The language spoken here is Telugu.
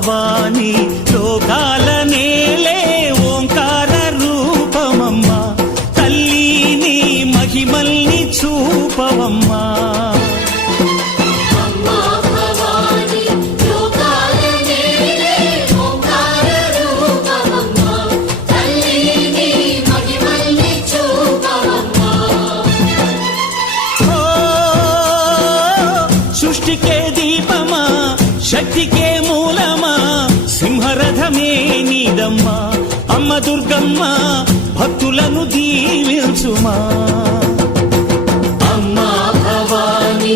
భవాని లోకాల నేలే ఓంకార రూపమమ్మా తల్లి నీ మహిమల్ని చూపవమ్మా సృష్టికే దీపమా శక్తికే మూలమా సింహరథమే నీదమ్మా అమ్మ దుర్గమ్మ భక్తులను దీవించుమా అమ్మా భవాని